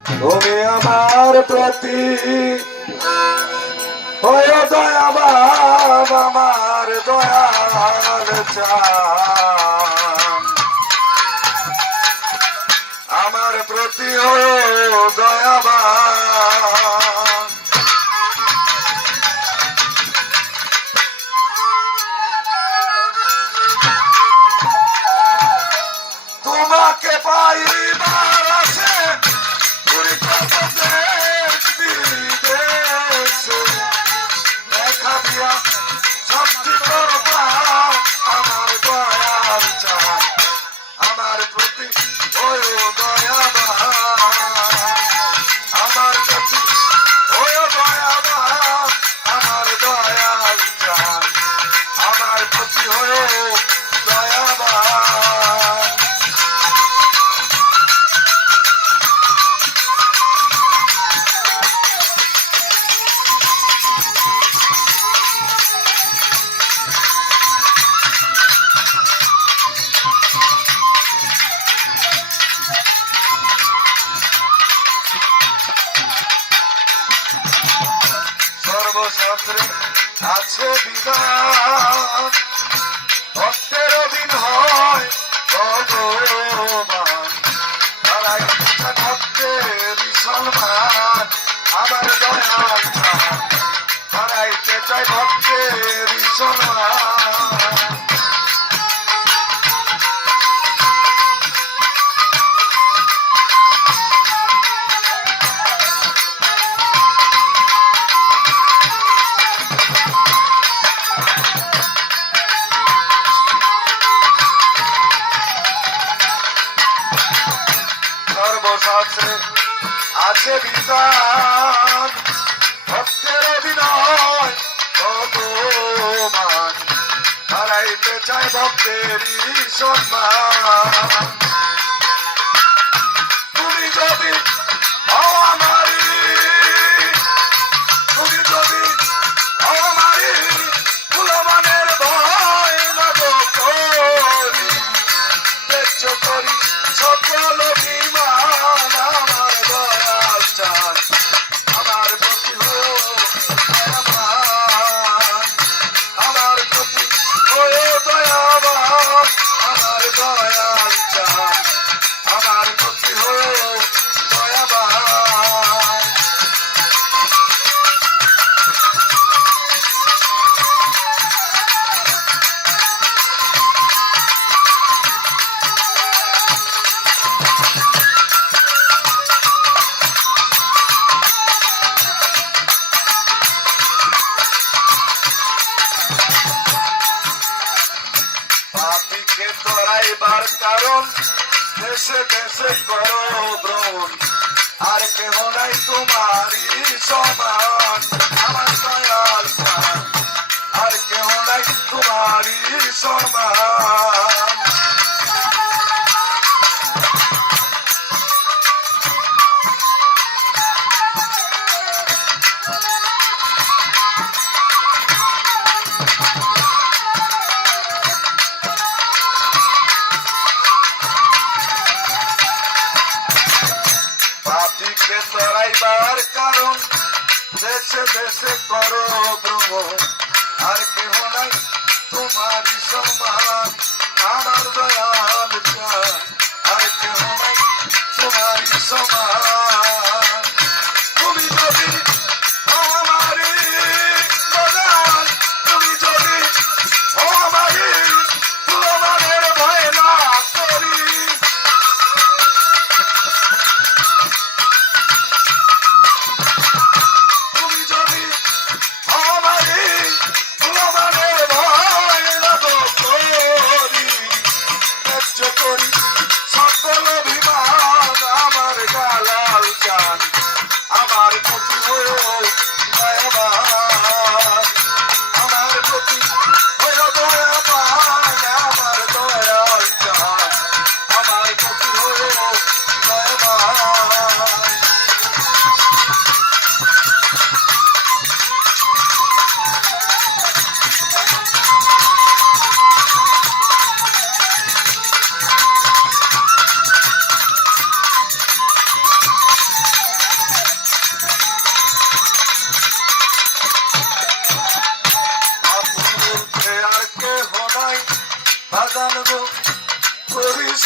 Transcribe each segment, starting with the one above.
তুমি আমার প্রতি হয়ে দয়াবান, আমার দয়াল চান, আমার প্রতি হয়ে দয়াবান। তোমাকে পাইবার আছে দেখা দিয়া শক্তি করবা, আমার দয়াল চান, আমার প্রতি হয়ে দয়াবান, আমার প্রতি হয়ে দয়াবান, আমার দয়াল চান, আমার প্রতি হয়ে দয়াবান। সর্বশাস্ত্রে আছে বিধান, ভক্তের অধীন হয় ভগবান, তারাই ভক্তের সম্মান, আমার দয়াল চান, তারাইতে চাই ভক্তের সম্মান। সর্বশাস্ত্রে আছে বিধান, ভক্তের অভিনয় ভগবান, হারাইতে চায় ভক্তেরই সম্মান। তুমি যদি হও আমারি, তুমি যদি হও আমারি, ফুলমানের ভয় লাগো করি, তেজ করি সকল বিমান, আমার দয়াল চান, আমার প্রতি হয়ে দয়াবান, আমার প্রতি হয়ে দয়াবান, আমার দয়াল চান, আমার প্রতি হয়ে দয়াবান। পাপীকে তোরাইবার কারণ দেশে দেশে করো ভ্রমণ, আর কেহ নাই তোমারই সমান, আমার দয়াল চান, আর কেহ নাই তোমারই সমান। পাপীকে তাড়াইবার কারণ দেশে দেশে করো ভ্রমণ, আর কেহ নাই তোমারই সমান, আমার দয়াল চান, আর কেহ নাই তোমারই সমান। তুমি যদি হও আমারি দয়াল, তুমি যদি হও আমারি, ফুলমানের ভয় না করি, তুমি যদি হও আমারি, ফুলমানের ভয় লাগো করি, তেজ করি সকল বিমান, আমার গালা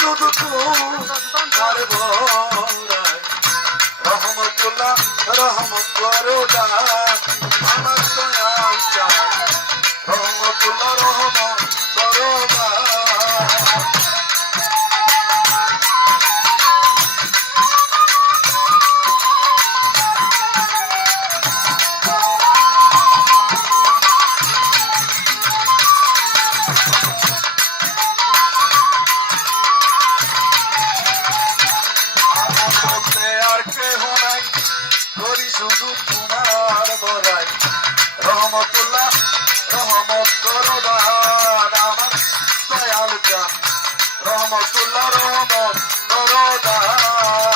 শুধু তোমার বড়াই রহমতুল্লাহ রহমত করো দান আমার দয়াল চান রহমতুল্লাহ রহমত করো দান আর কেহ নাই করি শুধু তোমার বড়াই রহমতুল্লাহ রহমত করো দান আমার দয়াল চান রহমতুল্লাহ রহমত করো দান